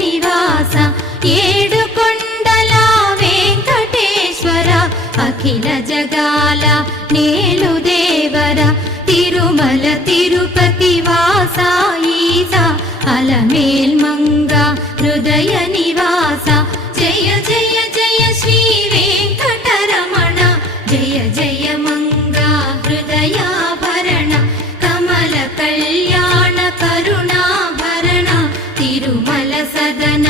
నివాస ఏడుకొండల వెంకటేశ్వర అఖిల జగాల నేలు దేవర తిరుమల తిరుపతి వాస ఈస అలమేల్మంగ హృదయ నివాస జయ జయ జయ శ్రీ వెంకటరమణ జయ జయ మంగ హృదయాభరణ కమల కళ్యాణ కరుణాభరణ తిరుమల సదన